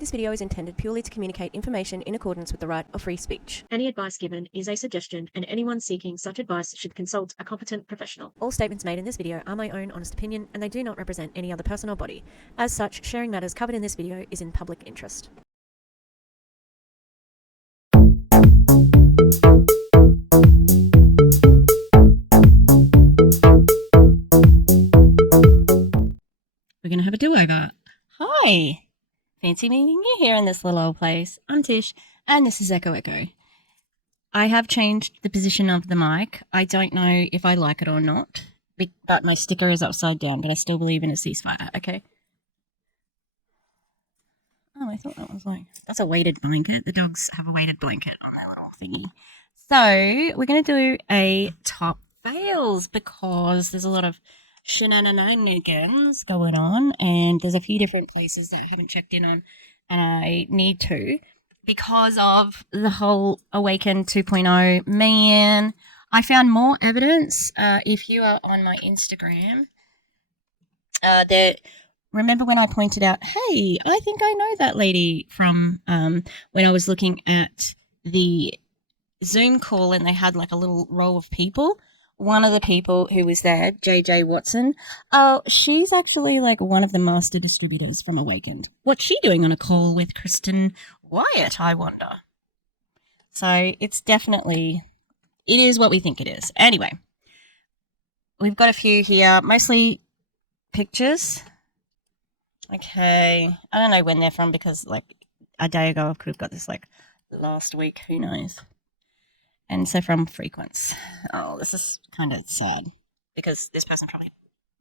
This video is intended purely to communicate information in accordance with the right of free speech. Any advice given is a suggestion, and anyone seeking such advice should consult a competent professional. All statements made in this video are my own honest opinion, and they do not represent any other person or body. As such, sharing matters covered in this video is in public interest. We're going to have a do-over. Hi! Fancy meeting you here in this little old place. I'm Tish, and this is Echo Echo. I have changed the position of the mic. I don't know if I like it or not, but my sticker is upside down, but I still believe in a ceasefire, okay? Oh, I thought that was like... That's a weighted blanket. The dogs have a weighted blanket on their little thingy. So, we're going to do a top fails because there's a lot of shenanigans going on, and there's a few different places that I haven't checked in on, and I need to because of the whole Awakend 2.0. Man, I found more evidence. If you are on my Instagram, that remember when I pointed out, hey, I think I know that lady from when I was looking at the Zoom call and they had like a little row of people. One of the people who was there, JJ Watson, she's actually like one of the master distributors from Awakend. What's she doing on a call with Kristen Wyatt, I wonder? So it's definitely, it is what we think it is. Anyway, we've got a few here, mostly pictures. Okay, I don't know when they're from because like a day ago I could have got this like last week, who knows. And so from Frequence. Oh, this is kind of sad because this person's probably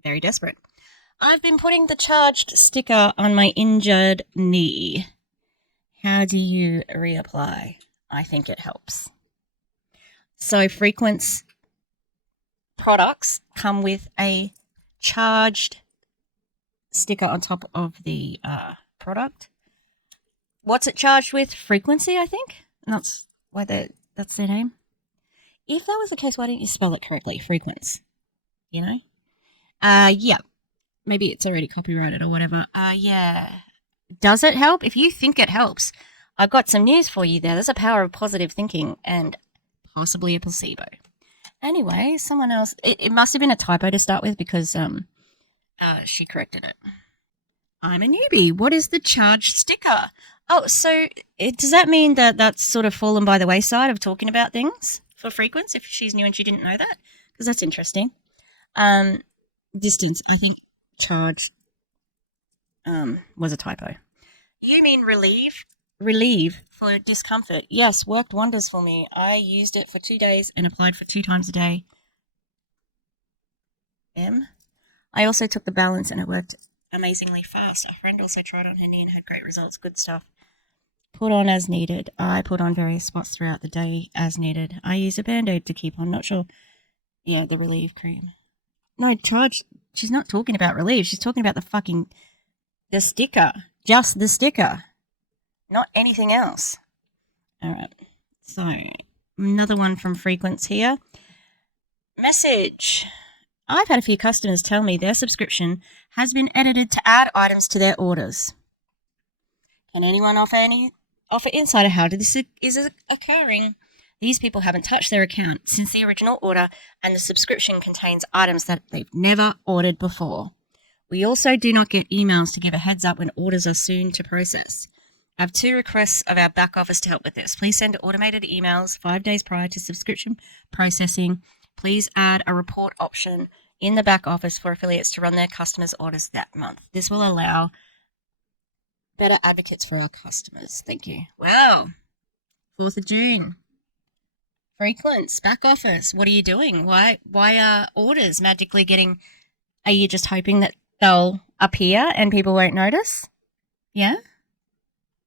very desperate. I've been putting the charged sticker on my injured knee. How do you reapply? I think it helps. So Frequence products come with a charged sticker on top of the product. What's it charged with? Frequency, I think. And that's why that's their name. If that was the case, why didn't you spell it correctly? Frequence. You know? Yeah. Maybe it's already copyrighted or whatever. Yeah. Does it help? If you think it helps, I've got some news for you there. There's a power of positive thinking and possibly a placebo. Anyway, someone else. It must have been a typo to start with because she corrected it. I'm a newbie. What is the charged sticker? Oh, so does that mean that that's sort of fallen by the wayside of talking about things for Frequence if she's new and she didn't know that? Because that's interesting. Distance, I think charged was a typo. You mean relieve? Relieve for discomfort. Yes, worked wonders for me. I used it for 2 days and applied for 2 times a day. I also took the balance and it worked amazingly fast. A friend also tried on her knee and had great results. Good stuff. Put on as needed. I put on various spots throughout the day as needed. I use a Band-Aid to keep on. Not sure. Yeah, the Relieve cream. No, charge. She's not talking about Relieve. She's talking about the sticker. Just the sticker. Not anything else. All right. So, another one from Frequence here. Message. I've had a few customers tell me their subscription has been edited to add items to their orders. Can anyone offer insight of how this is occurring? These people haven't touched their account since the original order, and the subscription contains items that they've never ordered before. We also do not get emails to give a heads up when orders are soon to process. I have 2 requests of our back office to help with this. Please send automated emails 5 days prior to subscription processing. Please add a report option in the back office for affiliates to run their customers' orders that month. This will allow better advocates for our customers. Thank you. Wow. 4th of June. Frequence, back office. What are you doing? Why are orders magically getting... Are you just hoping that they'll appear and people won't notice? Yeah?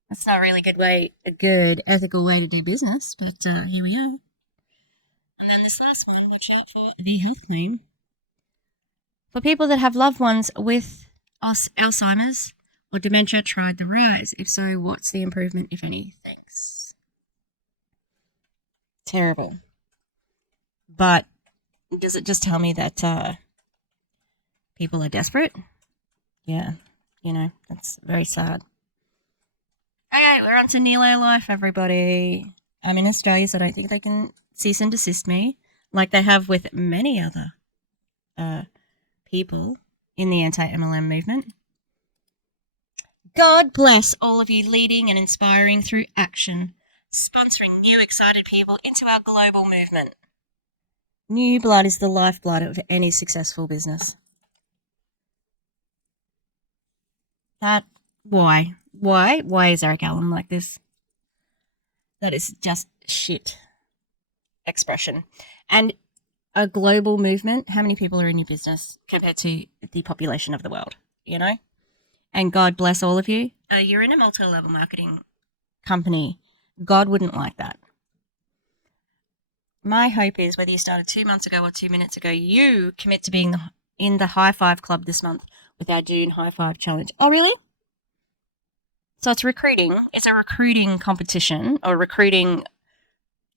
That's not really a good ethical way to do business, but here we are. And then this last one, watch out for the health claim. For people that have loved ones with Alzheimer's or dementia, tried the Rise. If so, what's the improvement, if any? Thanks. Terrible. But does it just tell me that people are desperate? Yeah, that's very sad. Okay, we're on to Nilo Life, everybody. I'm in Australia, so I don't think they can cease and desist me like they have with many other people in the anti-MLM movement. God bless all of you leading and inspiring through action, sponsoring new excited people into our global movement. New blood is the lifeblood of any successful business. Why is Eric Allen like this? That is just shit expression. And a global movement, how many people are in your business compared to the population of the world, you know? And God bless all of you. You're in a multi-level marketing company. God wouldn't like that. My hope is whether you started 2 months ago or 2 minutes ago, you commit to being in the High Five Club this month with our June High Five Challenge. Oh, really? So it's recruiting. It's a recruiting competition or recruiting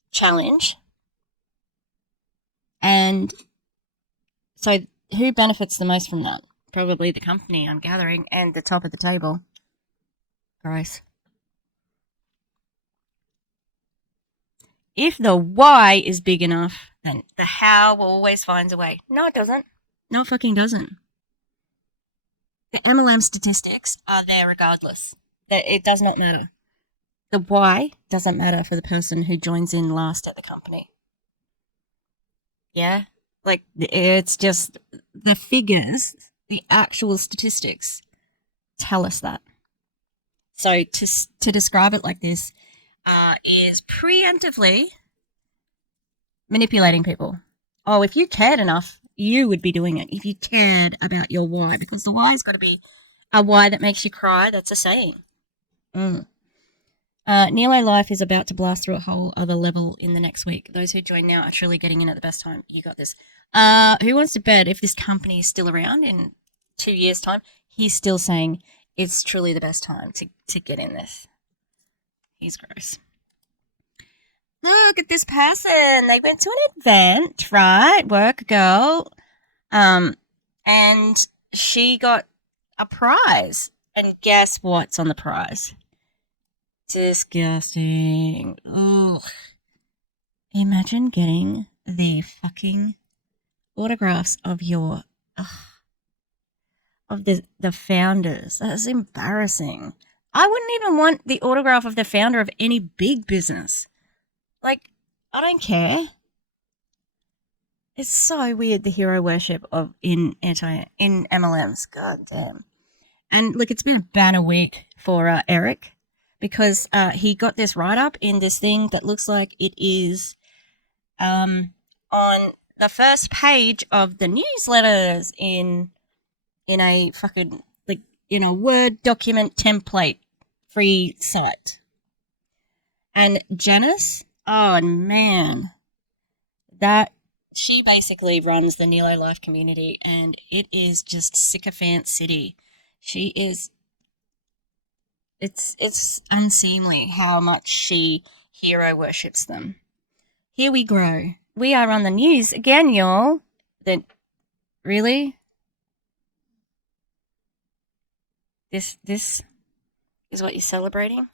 challenge. And so who benefits the most from that? Probably the company, I'm gathering, and the top of the table. Gross. If the why is big enough, then the how always finds a way. No, it doesn't. No, it fucking doesn't. The MLM statistics are there regardless. It does not matter. The why doesn't matter for the person who joins in last at the company. Yeah? Like, it's just the figures, the actual statistics tell us that. So to describe it like this is preemptively manipulating people. Oh, if you cared enough, you would be doing it. If you cared about your why, because the why's got to be a why that makes you cry. That's a saying. Nilo Life is about to blast through a whole other level in the next week. Those who join now are truly getting in at the best time. You got this. Who wants to bet if this company is still around in 2 years' time? He's still saying it's truly the best time to get in this. He's gross. Look at this person. They went to an event, right? Work girl. And she got a prize. And guess what's on the prize? Disgusting. Ugh. Imagine getting the fucking autographs of your of the founders. That's embarrassing. I wouldn't even want the autograph of the founder of any big business. Like, I don't care. It's so weird, the hero worship of in MLMs. God damn. And look, it's been a banner week for Eric because he got this write-up in this thing that looks like it is on the first page of the newsletters in a fucking, like, in a Word document template free site. And Janice, oh man, that she basically runs the Nilo Life community, and it is just sycophant city. She is. It's unseemly how much she hero worships them. Here we grow. We are on the news again, y'all. That really. This is what you're celebrating.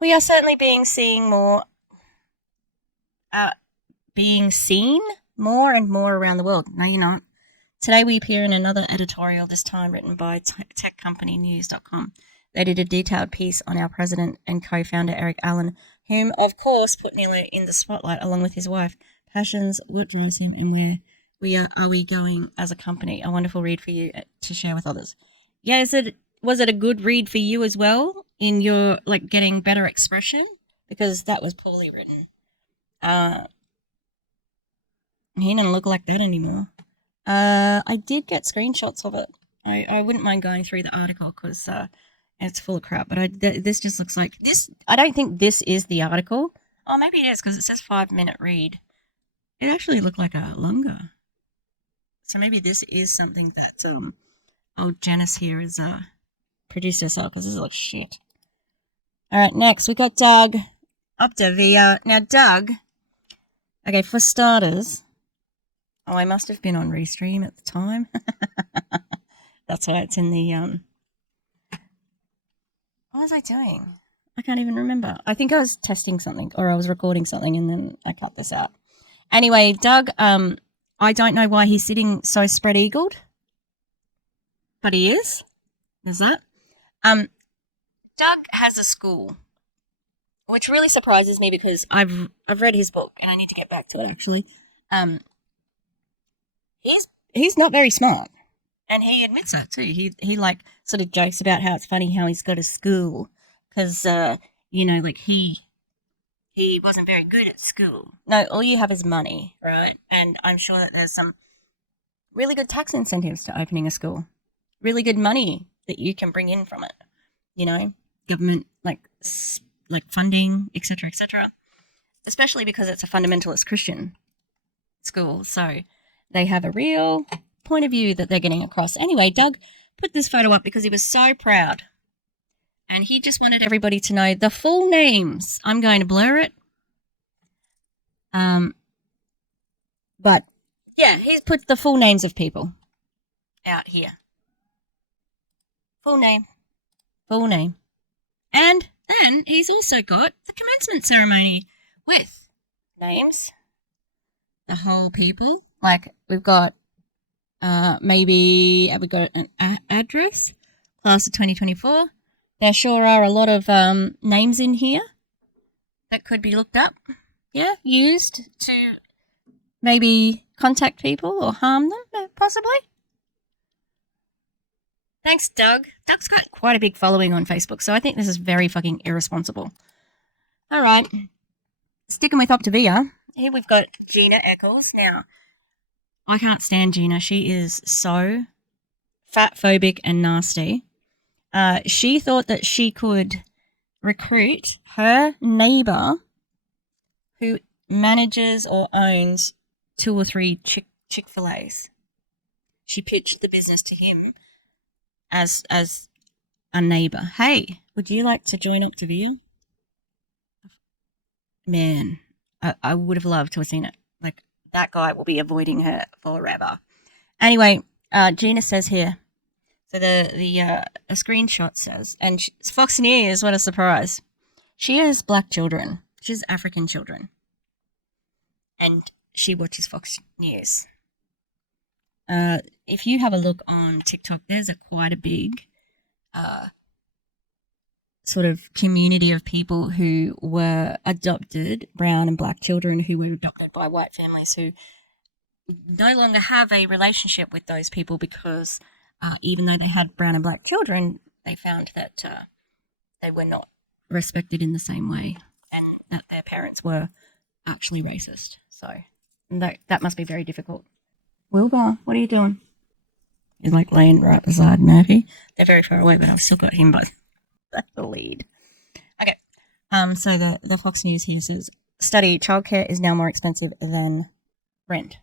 We are certainly being seen more and more around the world. No, you're not. Today we appear in another editorial, this time written by techcompanynews.com. They did a detailed piece on our president and co-founder Eric Allen, whom of course put Nilo in the spotlight along with his wife. Passions, what drives him, and where are we going as a company? A wonderful read for you to share with others. Yeah, was it a good read for you as well in your, like, getting better expression? Because that was poorly written. He didn't look like that anymore. I did get screenshots of it. I wouldn't mind going through the article because it's full of crap. But this just looks like this. I don't think this is the article. Oh, maybe it is because it says 5-minute read. It actually looked like a longer. So maybe this is something that old Janice here is produced herself because this looks shit. All right, next we got Doug Optavia. Now, Doug. Okay, for starters. Oh, I must have been on Restream at the time. That's why it's in the What was I doing? I can't even remember. I think I was testing something or I was recording something and then I cut this out. Anyway, Doug, I don't know why he's sitting so spread eagled, but he is. Is that? Doug has a school, which really surprises me because I've read his book and I need to get back to it actually. He's not very smart, and he admits that too. He like sort of jokes about how it's funny how he's got a school because like he wasn't very good at school. No, all you have is money, right? And I'm sure that there's some really good tax incentives to opening a school, really good money that you can bring in from it. Government like funding, etc., etc. Especially because it's a fundamentalist Christian school, so they have a real point of view that they're getting across. Anyway, Doug put this photo up because he was so proud, and he just wanted everybody to know the full names. I'm going to blur it, but yeah, he's put the full names of people out here. Full name. And then he's also got the commencement ceremony with names, the whole people. Like we've got maybe we got an address, class of 2024. There sure are a lot of names in here that could be looked up. Yeah, used to maybe contact people or harm them, possibly. Thanks, Doug. Doug's got quite a big following on Facebook, so I think this is very fucking irresponsible. All right. Sticking with Optavia, here we've got Gina Eccles. Now, I can't stand Gina. She is so fat-phobic and nasty. She thought that she could recruit her neighbour who manages or owns 2 or 3 Chick-fil-A's. She pitched the business to him as a neighbour. Hey, would you like to join Optavia? Man, I would have loved to have seen it. Like, that guy will be avoiding her forever. Anyway, Gina says here, so a screenshot says, and Fox News, what a surprise. She has black children. She has African children. And she watches Fox News. If you have a look on TikTok, there's quite a big sort of community of people who were adopted, brown and black children who were adopted by white families who no longer have a relationship with those people because even though they had brown and black children, they found that they were not respected in the same way and that their parents were actually racist. So that must be very difficult. Wilbur, what are you doing? He's like laying right beside Murphy. They're very far away, but I've still got him both. That's the lead. Okay. So the Fox News here says, study, childcare is now more expensive than rent.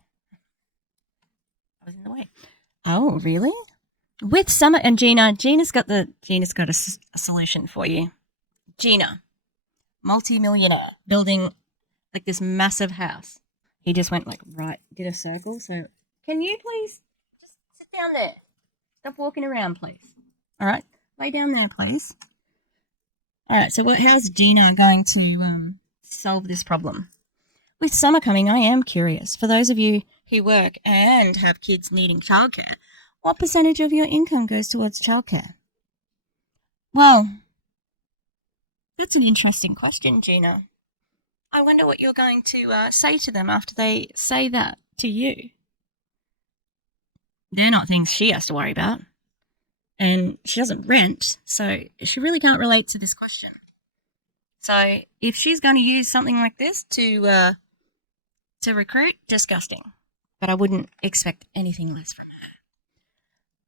I was in the way. Oh, really? With Summer and Gina's got a solution for you. Gina, multi-millionaire, building like this massive house. He just went did a circle. So can you please just sit down there? Stop walking around, please. All right, lay down there, please. All right, so how's Gina going to solve this problem? With summer coming, I am curious. For those of you who work and have kids needing childcare, what percentage of your income goes towards childcare? Well, that's an interesting question, Gina. I wonder what you're going to say to them after they say that to you. They're not things she has to worry about. And she doesn't rent, so she really can't relate to this question. So if she's going to use something like this to recruit, disgusting. But I wouldn't expect anything less from her.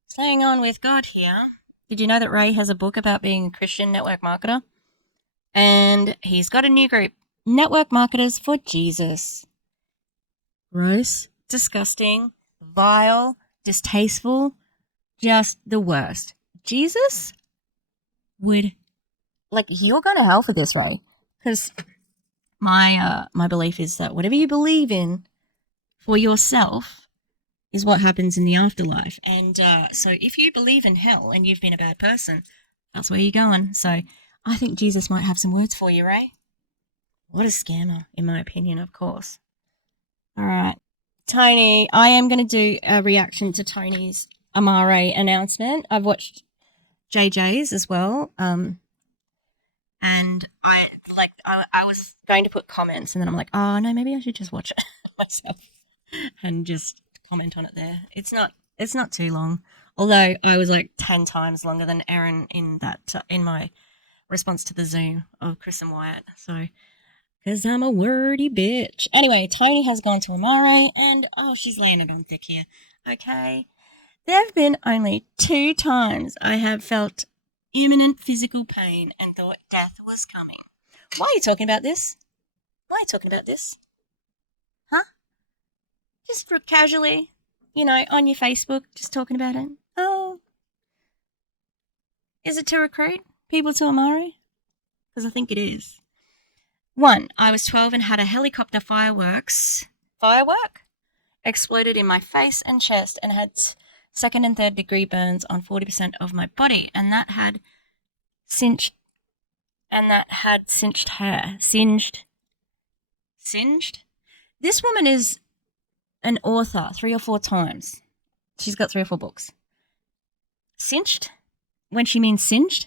Staying on with God here, did you know that Ray has a book about being a Christian network marketer? And he's got a new group, Network Marketers for Jesus. Gross, disgusting, vile, distasteful, just the worst. Jesus would, you're going to hell for this, Ray. Because my belief is that whatever you believe in for yourself is what happens in the afterlife. And so if you believe in hell and you've been a bad person, That's where you're going. So I think Jesus might have some words for you, Ray. What a scammer, in my opinion, of course. All right. Tony, I am going to do a reaction to Tony's Amare announcement. I've watched JJ's as well. And I was going to put comments, and then I'm like, oh no, maybe I should just watch it myself and just comment on it there. It's not too long. Although I was like 10 times longer than Erin in my response to the Zoom of Chris and Wyatt. So, because I'm a wordy bitch. Anyway, Tony has gone to Amare, and she's laying it on thick here. Okay. There have been only 2 times I have felt imminent physical pain and thought death was coming. Why are you talking about this? Why are you talking about this? Huh? Just casually, on your Facebook, just talking about it. Oh. Is it to recruit people to Amare? Because I think it is. 1, I was 12 and had a helicopter firework exploded in my face and chest and had 2nd and 3rd degree burns on 40% of my body, and that had singed hair. Singed? This woman is an author 3 or 4 times. She's got 3 or 4 books. Singed? When she means singed?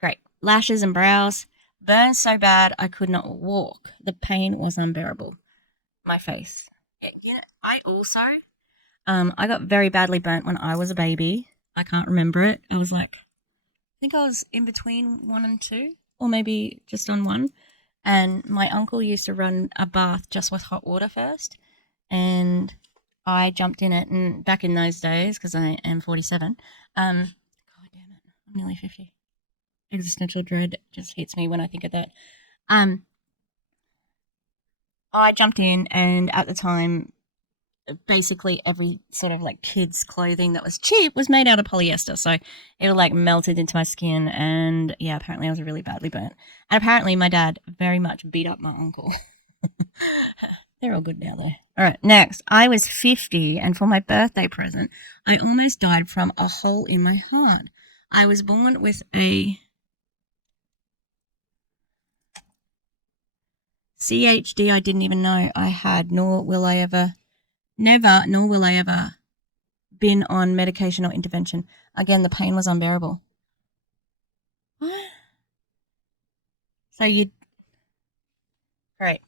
Great. Lashes and brows. Burned so bad I could not walk. The pain was unbearable. My face. Yeah, I also, I got very badly burnt when I was a baby. I can't remember it. I was like, I think I was in between 1 and 2, or maybe just on 1. And my uncle used to run a bath just with hot water first. And I jumped in it. And back in those days, because I am 47, God damn it, I'm nearly 50. Existential dread just hits me when I think of that. I jumped in, and at the time, basically every sort of like kids' clothing that was cheap was made out of polyester, so it like melted into my skin, and yeah, apparently I was really badly burnt. And apparently my dad very much beat up my uncle. They're all good now though. All right, next. I was 50, and for my birthday present, I almost died from a hole in my heart. I was born with a CHD I didn't even know I had, nor will I ever been on medication or intervention. Again, the pain was unbearable. What? So great.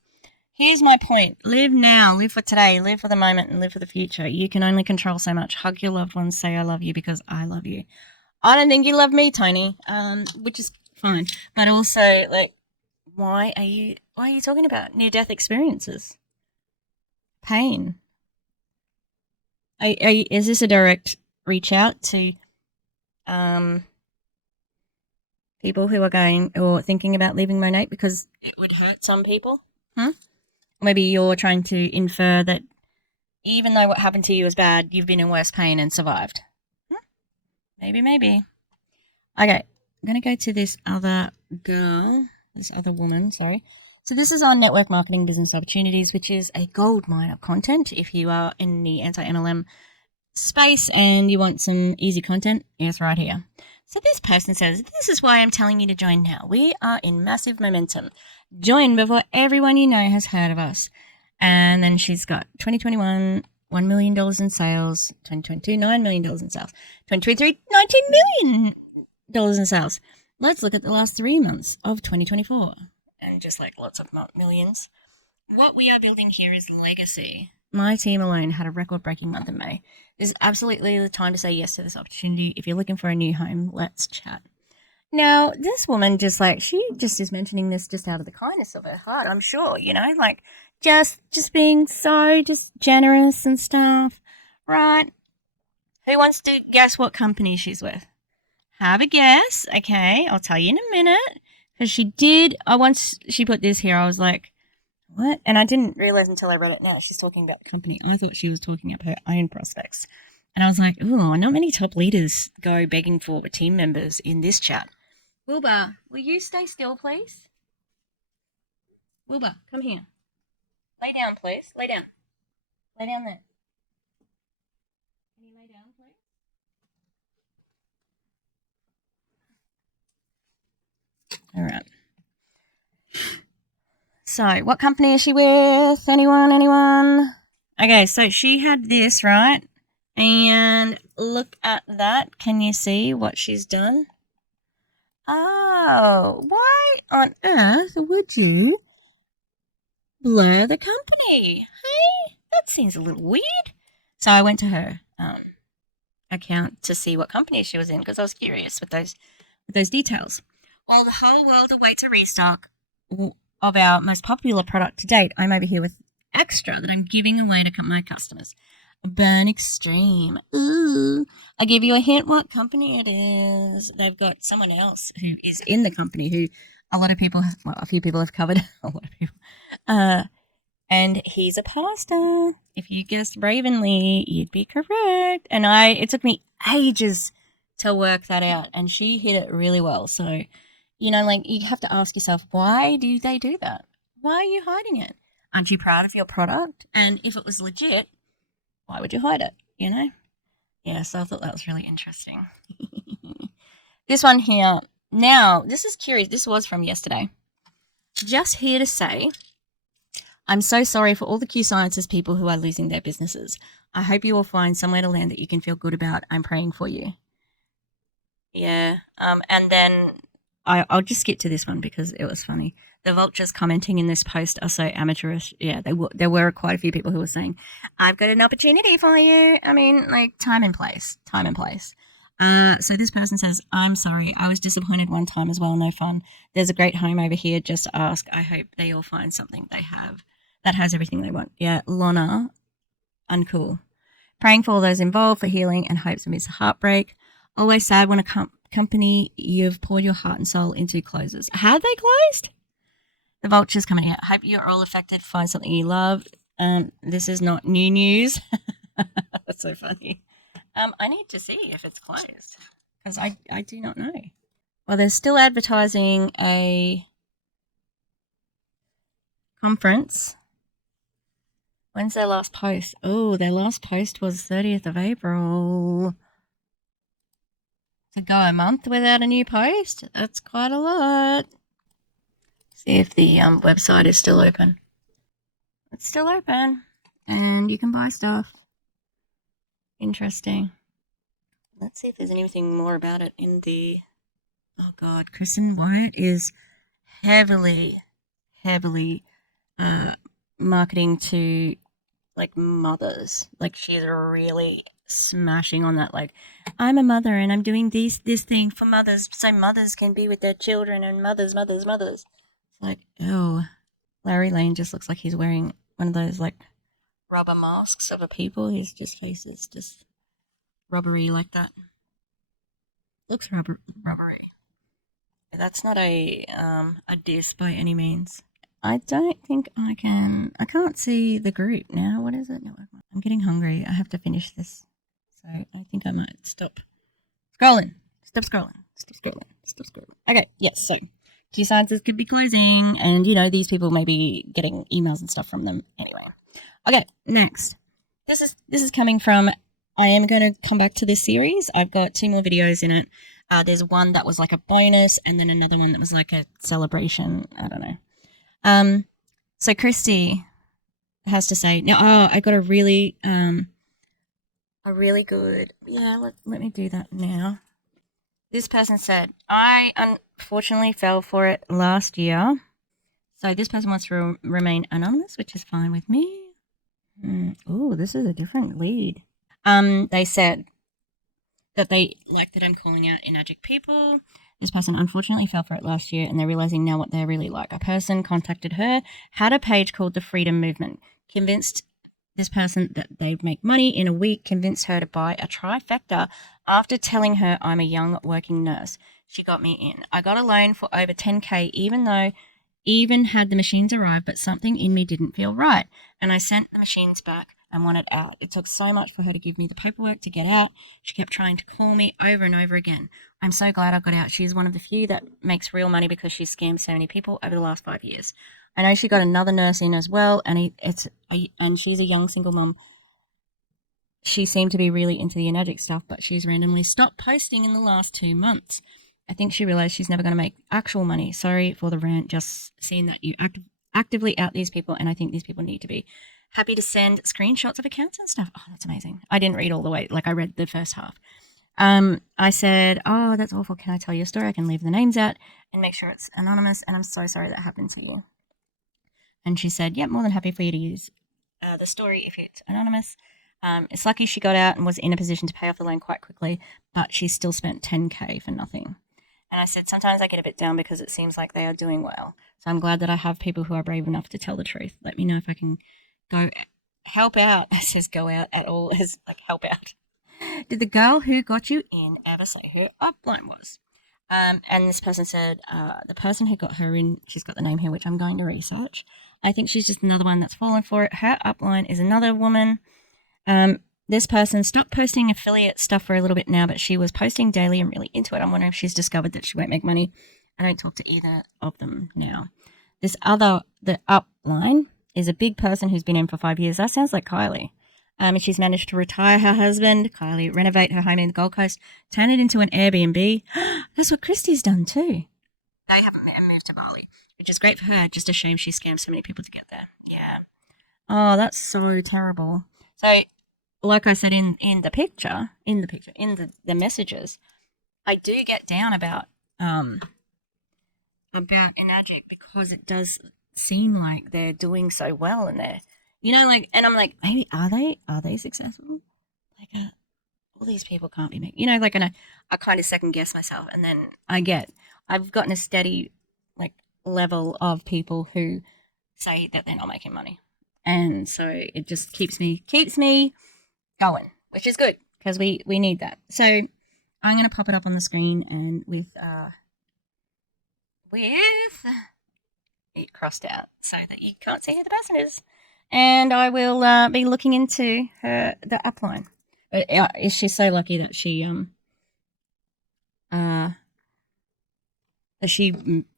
Here's my point. Live now, live for today, live for the moment, and live for the future. You can only control so much. Hug your loved ones, say I love you because I love you. I don't think you love me, Tony, which is fine. But also, like, why are you talking about near-death experiences? Pain. Is this a direct reach out to people who are going or thinking about leaving Monate because it would hurt some people? Maybe you're trying to infer that even though what happened to you was bad, you've been in worse pain and survived. Maybe. Okay, I'm going to go to this other woman, sorry. So this is on network marketing business opportunities, which is a gold mine of content. If you are in the anti-MLM space and you want some easy content, it's right here. So this person says, this is why I'm telling you to join now. We are in massive momentum. Join before everyone you know has heard of us. And then she's got 2021, $1 million in sales, 2022, $9 million in sales, 2023, $19 million in sales. Let's look at the last 3 months of 2024 and just like lots of millions. What we are building here is legacy. My team alone had a record-breaking month in May. This is absolutely the time to say yes to this opportunity. If you're looking for a new home, let's chat. Now, this woman she just is mentioning this just out of the kindness of her heart, I'm sure, like just being so just generous and stuff, right? Who wants to guess what company she's with? Have a guess. Okay, I'll tell you in a minute. Because once she put this here, I was like, what? And I didn't realize until I read it. No, she's talking about the company. I thought she was talking about her own prospects. And I was like, oh, not many top leaders go begging for team members in this chat. Wilbur, will you stay still, please? Wilbur, come here. Lay down, please. Lay down. Lay down there. Can you lay down, please? All right. So, what company is she with? Anyone? Okay, so she had this, right? And look at that. Can you see what she's done? Oh, why on earth would you blur the company? Hey, that seems a little weird. So I went to her account to see what company she was in because I was curious with those details. While the whole world awaits a restock of our most popular product to date, I'm over here with extra that I'm giving away to my customers. Burn Extreme. Ooh. I give you a hint what company it is. They've got someone else who is in the company who a few people have covered. A lot of people. And he's a pastor. If you guessed Ravenly, you'd be correct. And it took me ages to work that out. And she hit it really well. So, you have to ask yourself, why do they do that? Why are you hiding it? Aren't you proud of your product? And if it was legit, why would you hide it? Yeah, so I thought that was really interesting. This one here. Now, this is curious. This was from yesterday. Just here to say, I'm so sorry for all the Q Sciences people who are losing their businesses. I hope you will find somewhere to land that you can feel good about. I'm praying for you. Yeah. And then I'll just skip to this one because it was funny. The vultures commenting in this post are so amateurish. Yeah, there were quite a few people who were saying, I've got an opportunity for you. I mean, like, time and place. So this person says, I'm sorry. I was disappointed one time as well. No fun. There's a great home over here. Just ask. I hope they all find something they have that has everything they want. Yeah, Lana, uncool. Praying for all those involved for healing and hopes amidst heartbreak. Always sad when a company you've poured your heart and soul into closes. Have they closed? The vultures coming out. Hope you're all affected. Find something you love. This is not new news. That's so funny. I need to see if it's closed because I do not know. Well, they're still advertising a conference. When's their last post? Oh, their last post was 30th of April. To go a month without a new post? That's quite a lot. See if the website is still open. It's still open. And you can buy stuff. Interesting. Let's see if there's anything more about it in the... Oh, God. Kristen Wyatt is heavily marketing to, like, mothers. Like, she's really smashing on that. Like, I'm a mother and I'm doing this thing for mothers so mothers can be with their children and mothers. It's like, oh, Larry Lane just looks like he's wearing one of those, like, rubber masks of a people. His face is just rubbery like that. Looks rubbery. That's not a diss by any means. I don't think I can't see the group now. What is it? I'm getting hungry. I have to finish this. So I think I might stop scrolling. Stop scrolling. Okay, yes, so Q Sciences could be closing and, these people may be getting emails and stuff from them anyway. Okay, next. This is coming from, I am going to come back to this series. I've got 2 more videos in it. There's one that was like a bonus and then another one that was like a celebration. I don't know. So Christy has to say, now, I got a really good, let me do that now. This person said, I unfortunately fell for it last year. So this person wants to remain anonymous, which is fine with me. Oh, this is a different lead. They said that they like that I'm calling out enagic people. This person unfortunately fell for it last year and they're realizing now what they're really like. A person contacted her, had a page called the Freedom Movement, convinced this person that they'd make money in a week, convinced her to buy a trifecta after telling her I'm a young working nurse. She got me in. I got a loan for over 10K even had the machines arrived, but something in me didn't feel right. And I sent the machines back and wanted out. It took so much for her to give me the paperwork to get out. She kept trying to call me over and over again. I'm so glad I got out. She's one of the few that makes real money because she's scammed so many people over the last 5 years. I know she got another nurse in as well, and she's a young single mom. She seemed to be really into the enagic stuff, but she's randomly stopped posting in the last 2 months. I think she realized she's never going to make actual money. Sorry for the rant, just seeing that you actively out these people, and I think these people need to be happy to send screenshots of accounts and stuff. Oh, that's amazing. I didn't read all the way. Like, I read the first half. I said, oh, that's awful. Can I tell you a story? I can leave the names out and make sure it's anonymous, and I'm so sorry that happened to you. And she said, yep, more than happy for you to use the story if it's anonymous. It's lucky she got out and was in a position to pay off the loan quite quickly, but she still spent $10K for nothing. And I said, sometimes I get a bit down because it seems like they are doing well. So I'm glad that I have people who are brave enough to tell the truth. Let me know if I can go help out. It says go out at all as like help out. Did the girl who got you in ever say her upline was? And this person said, the person who got her in, she's got the name here, which I'm going to research. I think she's just another one that's fallen for it. Her upline is another woman. This person stopped posting affiliate stuff for a little bit now, but she was posting daily and really into it. I'm wondering if she's discovered that she won't make money. I don't talk to either of them now. The upline is a big person who's been in for 5 years. That sounds like Kylie. And she's managed to retire her husband, Kylie, renovate her home in the Gold Coast, turn it into an Airbnb. That's what Christy's done too. They haven't met and moved to Bali, which is great for her. Just a shame she scammed so many people to get there. Yeah. Oh, that's so terrible. So, like I said in the messages, I do get down about enagic because it does seem like they're doing so well and they're, like, and I'm like, maybe are they successful? Like, all these people can't be making, like, and I kind of second guess myself, and then I've gotten a steady like level of people who say that they're not making money, and so it just keeps me going, which is good because we need that. So I'm going to pop it up on the screen and with it crossed out so that you can't see who the person is. And I will be looking into the upline. But is she so lucky that she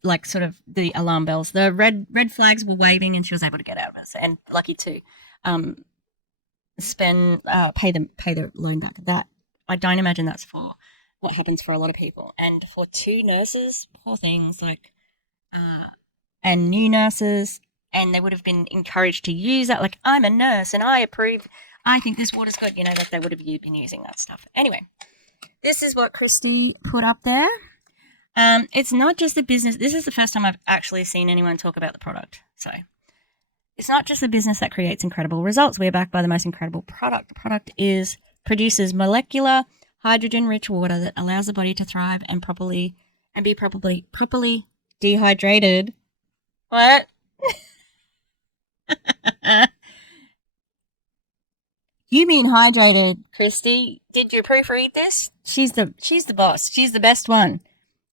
like sort of the alarm bells, the red flags were waving, and she was able to get out of it. And lucky to pay the loan back. That I don't imagine that's for what happens for a lot of people. And for two nurses, poor things, like and new nurses, and they would have been encouraged to use that. Like, I'm a nurse and I approve. I think this water's good. That they would have been using that stuff. Anyway, this is what Christy put up there. It's not just the business. This is the first time I've actually seen anyone talk about the product. So it's not just the business that creates incredible results. We are backed by the most incredible product. The product produces molecular hydrogen-rich water that allows the body to thrive and be properly dehydrated. What? You mean hydrated, Christy? Did you proofread this? She's the boss. She's the best one.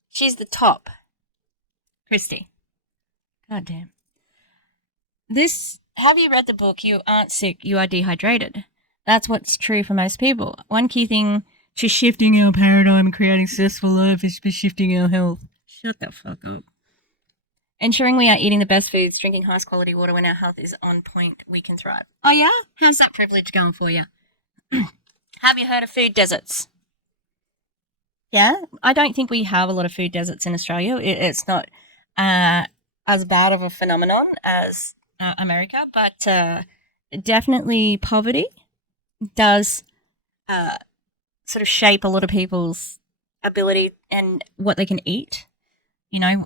She's the top. Christy. God damn. Have you read the book? You aren't sick, you are dehydrated. That's what's true for most people. One key thing to shifting our paradigm and creating successful life is shifting our health. Shut the fuck up. Ensuring we are eating the best foods, drinking highest quality water when our health is on point, we can thrive. Oh yeah? How's that privilege going for you? Have you heard of food deserts? Yeah? I don't think we have a lot of food deserts in Australia. It's not as bad of a phenomenon as America, but definitely poverty does sort of shape a lot of people's ability and what they can eat.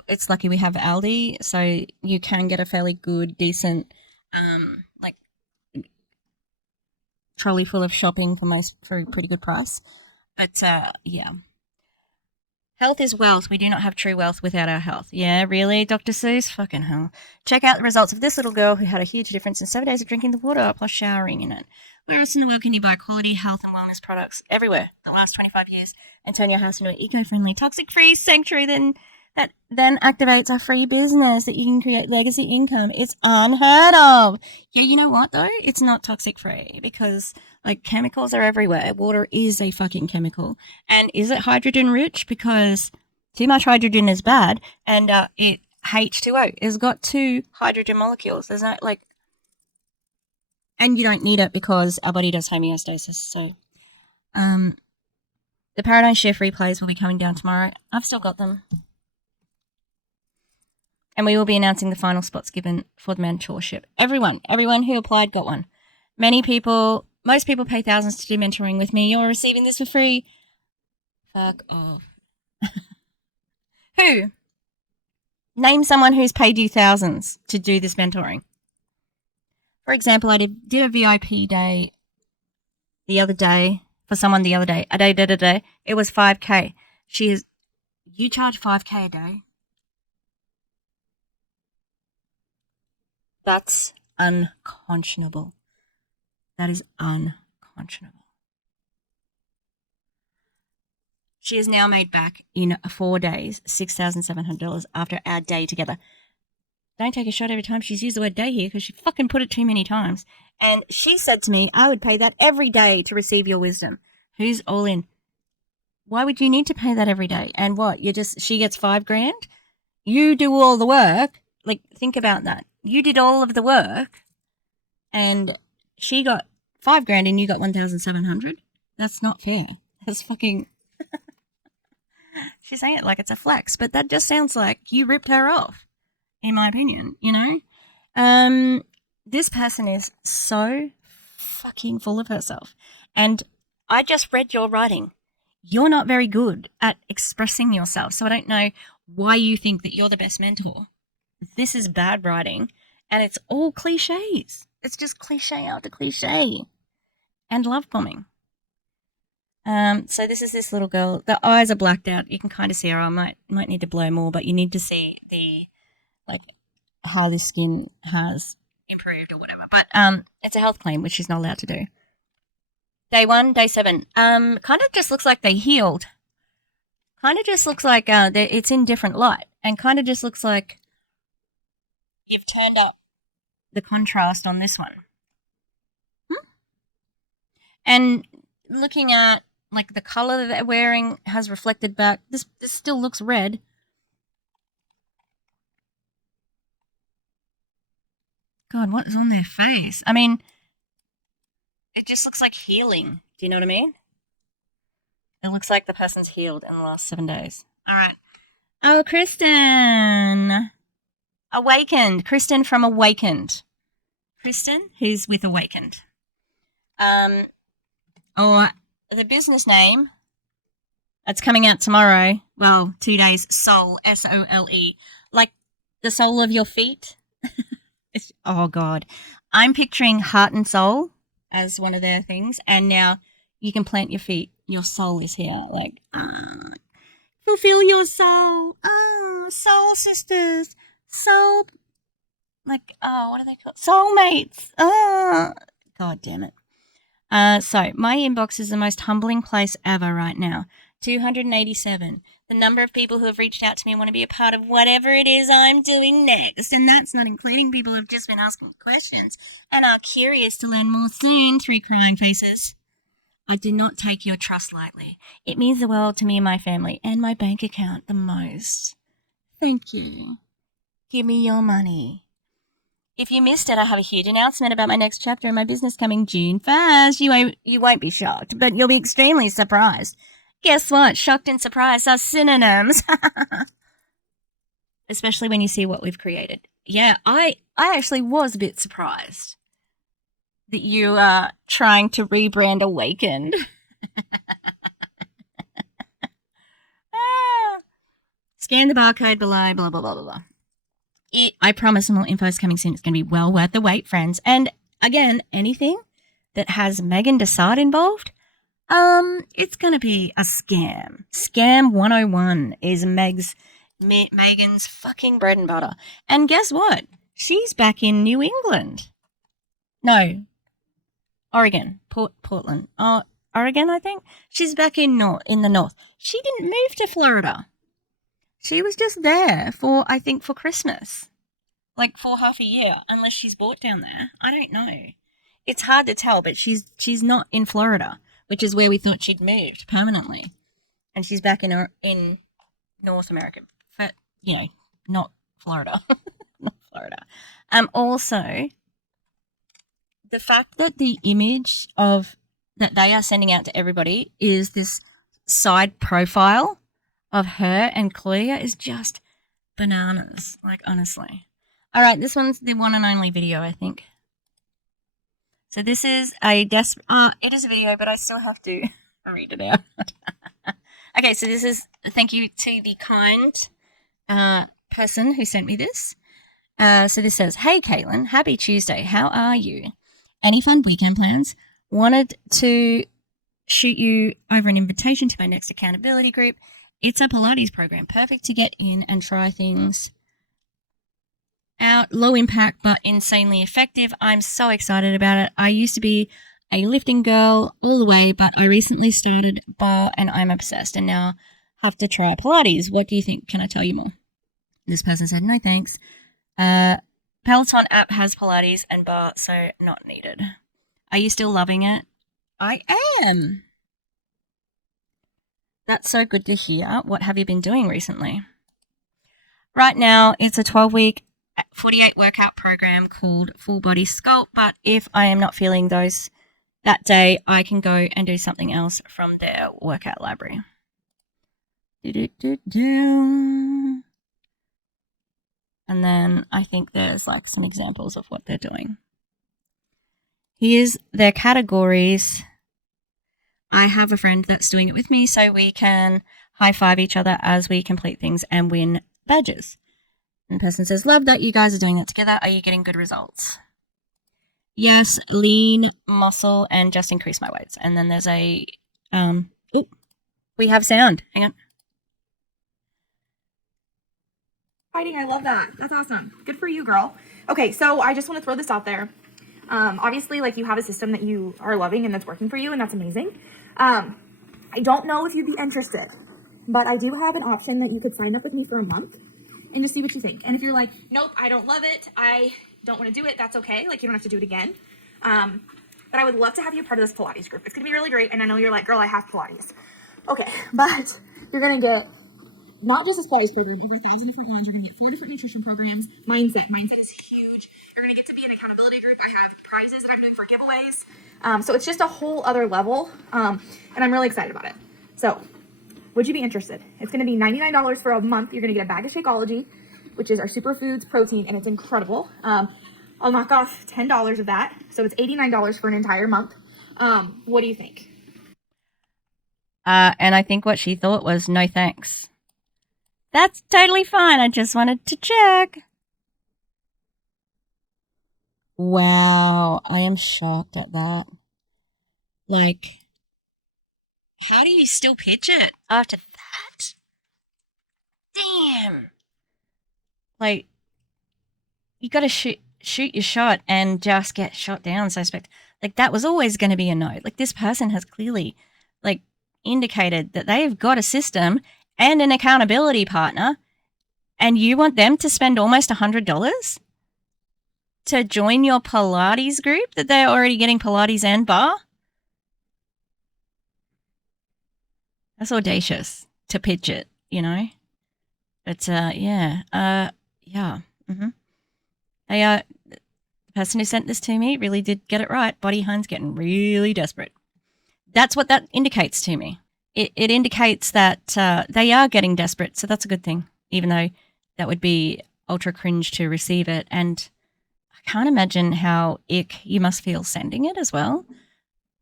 It's lucky we have Aldi, so you can get a fairly good, decent, like trolley full of shopping for a pretty good price. But yeah, health is wealth. We do not have true wealth without our health. Yeah, really, Dr. Seuss? Fucking hell. Check out the results of this little girl who had a huge difference in 7 days of drinking the water plus showering in it. Where else in the world can you buy quality health and wellness products? Everywhere. The last 25 years. And turn your house into an eco-friendly, toxic-free sanctuary that then activates a free business that you can create legacy income. It's unheard of. Yeah, you know what though? It's not toxic free because like chemicals are everywhere. Water is a fucking chemical. And is it hydrogen rich? Because too much hydrogen is bad, and it H2O has got 2 hydrogen molecules. There's no and you don't need it because our body does homeostasis. So The Paradigm Shift replays will be coming down tomorrow. I've still got them. And we will be announcing the final spots given for the mentorship. Everyone who applied got one. Most people pay thousands to do mentoring with me. You're receiving this for free. Fuck off. Who? Name someone who's paid you thousands to do this mentoring. For example, I did a VIP day the other day for someone the other day. A day. It was $5K. You charge $5K a day? That's unconscionable. That is unconscionable. She has now made back in 4 days $6,700 after our day together. Don't take a shot every time she's used the word day here because she fucking put it too many times. And she said to me, I would pay that every day to receive your wisdom. Who's all in? Why would you need to pay that every day? And what? She gets $5,000? You do all the work. Like, think about that. You did all of the work and she got $5,000 and you got 1,700. That's not fair. That's fucking. She's saying it like it's a flex, but that just sounds like you ripped her off, in my opinion, you know? This person is so fucking full of herself. And I just read your writing. You're not very good at expressing yourself, so I don't know why you think that you're the best mentor. This is bad writing, and it's all cliches. It's just cliche after cliche. And love bombing. So this is this little girl. The eyes are blacked out. You can kind of see her. I might need to blow more, but you need to see how the skin has improved or whatever. But it's a health claim, which she's not allowed to do. Day 1, day 7. Kind of just looks like they healed. Kind of just looks like it's in different light, and kind of just looks like you've turned up the contrast on this one. And looking at like the color that they're wearing has reflected back. This still looks red. God, what is on their face? I mean, it just looks like healing. Do you know what I mean? It looks like the person's healed in the last 7 days. All right. Oh, Kristen. Awakened. Kristen from Awakened. Kristen, who's with Awakened. Or the business name that's coming out tomorrow. Well, 2 days. Soul. SOLE. Like the sole of your feet. Oh, God. I'm picturing heart and soul as one of their things. And now you can plant your feet. Your soul is here. Like, fulfill your soul. Soul sisters. Soul. Like, what are they called? Soulmates. God damn it. So my inbox is the most humbling place ever right now. 287. The number of people who have reached out to me and want to be a part of whatever it is I'm doing next. And that's not including people who have just been asking questions and are curious to learn more soon. 3 crying faces. I do not take your trust lightly. It means the world to me and my family and my bank account the most. Thank you. Give me your money. If you missed it, I have a huge announcement about my next chapter in my business coming June 1st. You won't be shocked, but you'll be extremely surprised. Guess what? Shocked and surprised are synonyms. Especially when you see what we've created. Yeah, I actually was a bit surprised that you are trying to rebrand Awakened. Scan the barcode below, blah, blah, blah, blah, blah. I promise more info is coming soon. It's going to be well worth the wait, friends. And again, anything that has Megan Desard involved, it's going to be a scam. Scam 101 is Megan's fucking bread and butter. And guess what? She's back in New England. No, Oregon, Portland. Oregon, I think. She's back in the north. She didn't move to Florida. She was just there for Christmas. Like for half a year, unless she's bought down there. I don't know. It's hard to tell, but she's not in Florida, which is where we thought she'd moved permanently. And she's back in North America. But, not Florida. Not Florida. Also, the fact that the image that they are sending out to everybody is this side profile of her and Claudia is just bananas. Like, honestly. All right, this one's the one and only video, I think. So this is it is a video, but I still have to read it out. Okay, so this is thank you to the kind person who sent me this. So this says, "Hey Caitlin, happy Tuesday. How are you? Any fun weekend plans? Wanted to shoot you over an invitation to my next accountability group. It's a Pilates program, perfect to get in and try things out. Low impact, but insanely effective. I'm so excited about it. I used to be a lifting girl all the way, but I recently started bar and I'm obsessed and now have to try Pilates. What do you think? Can I tell you more?" This person said, "No thanks. Peloton app has Pilates and bar, so not needed. Are you still loving it?" I am. That's so good to hear. What have you been doing recently? Right now, it's a 12-week, 48 workout program called Full Body Sculpt, but if I am not feeling those that day, I can go and do something else from their workout library. And then I think there's like some examples of what they're doing. Here's their categories. I have a friend that's doing it with me, so we can high-five each other as we complete things and win badges. And the person says, "Love that you guys are doing that together. Are you getting good results?" Yes, lean, muscle, and just increase my weights. And then there's a, we have sound. Hang on. Fighting, I love that. That's awesome. Good for you, girl. Okay, so I just want to throw this out there. Obviously, like, you have a system that you are loving and that's working for you, and that's amazing. I don't know if you'd be interested, but I do have an option that you could sign up with me for a month and just see what you think. And if you're like, "Nope, I don't love it, I don't want to do it," that's okay. Like, you don't have to do it again. But I would love to have you part of this Pilates group. It's going to be really great. And I know you're like, "Girl, I have Pilates." Okay, but you're going to get not just this Pilates program, over 1,000 different ones. You're going to get 4 different nutrition programs. Mindset is huge. You're going to get to be an accountability group. I have prizes that I'm doing for giveaways. So it's just a whole other level. And I'm really excited about it. So would you be interested? It's going to be $99 for a month. You're going to get a bag of Shakeology, which is our superfoods protein, and it's incredible. I'll knock off $10 of that. So it's $89 for an entire month. What do you think? And I think what she thought was, "No thanks." That's totally fine. I just wanted to check. Wow, I am shocked at that. Like, how do you still pitch it after that? Damn. Like, you got to shoot your shot and just get shot down. So I expect, like, that was always going to be a no. Like, this person has clearly, like, indicated that they've got a system and an accountability partner, and you want them to spend almost $100 to join your Pilates group that they're already getting Pilates and bar? That's audacious to pitch it, you know? But, yeah. Mm-hmm. The person who sent this to me really did get it right. Body Hunt's getting really desperate. That's what that indicates to me. It indicates that they are getting desperate, so that's a good thing, even though that would be ultra cringe to receive it. And I can't imagine how ick you must feel sending it as well.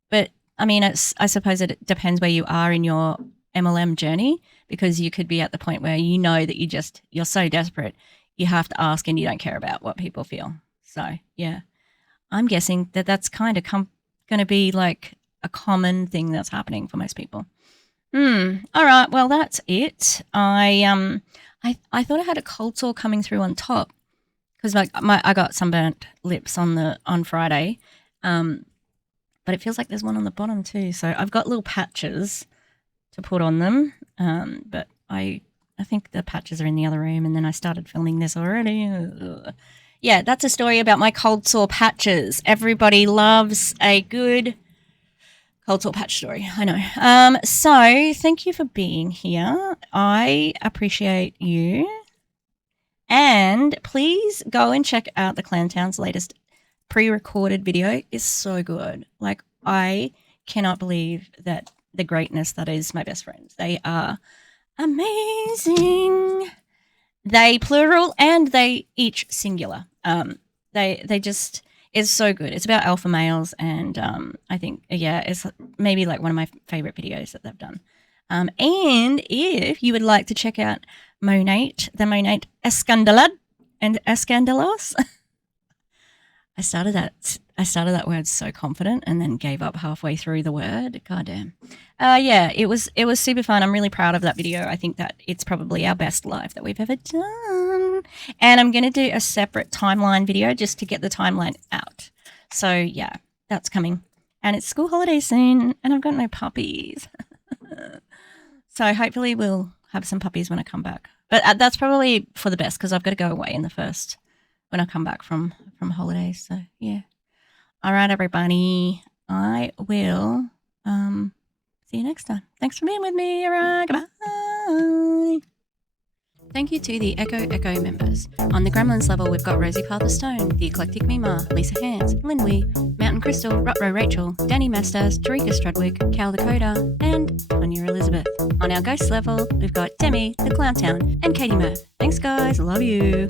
But, I mean, I suppose it depends where you are in your MLM journey, because you could be at the point where you know that you're so desperate, you have to ask and you don't care about what people feel. So, yeah, I'm guessing that that's kind of going to be like a common thing that's happening for most people. All right. Well, that's it. I thought I had a cold sore coming through on top because I got sunburnt lips on Friday, but it feels like there's one on the bottom too. So I've got little patches to put on them, but I think the patches are in the other room, and then I started filming this already. Yeah, that's a story about my cold sore patches. Everybody loves a good cold sore patch story, I know. So thank you for being here. I appreciate you. And please go and check out the Clantown's latest pre-recorded video. It's so good. Like, I cannot believe that the greatness that is my best friends. They are amazing. They plural and they each singular. They just, it's so good. It's about alpha males, and I think, yeah, it's maybe like one of my favorite videos that they've done. And if you would like to check out Monate, the Monate Escandalad and Escandalos, I started that word so confident and then gave up halfway through the word. Goddamn. Yeah, it was super fun. I'm really proud of that video. I think that it's probably our best live that we've ever done. And I'm going to do a separate timeline video just to get the timeline out. So yeah, that's coming. And it's school holidays soon, and I've got no puppies. So hopefully we'll have some puppies when I come back. But that's probably for the best, because I've got to go away in the first when I come back from holidays. So yeah. All right, everybody. I will see you next time. Thanks for being with me. All right, goodbye. Thank you to the Echo members. On the Gremlins level, we've got Rosie Stone, The Eclectic Mima, Lisa Hands, Lynn Wee, Mountain Crystal, Rutro Rachel, Danny Mastas, Tarika Strudwick, Cal the Coda, and Tonya Elizabeth. On our Ghost level, we've got Demi, The Clown Town, and Katie Murph. Thanks, guys. Love you.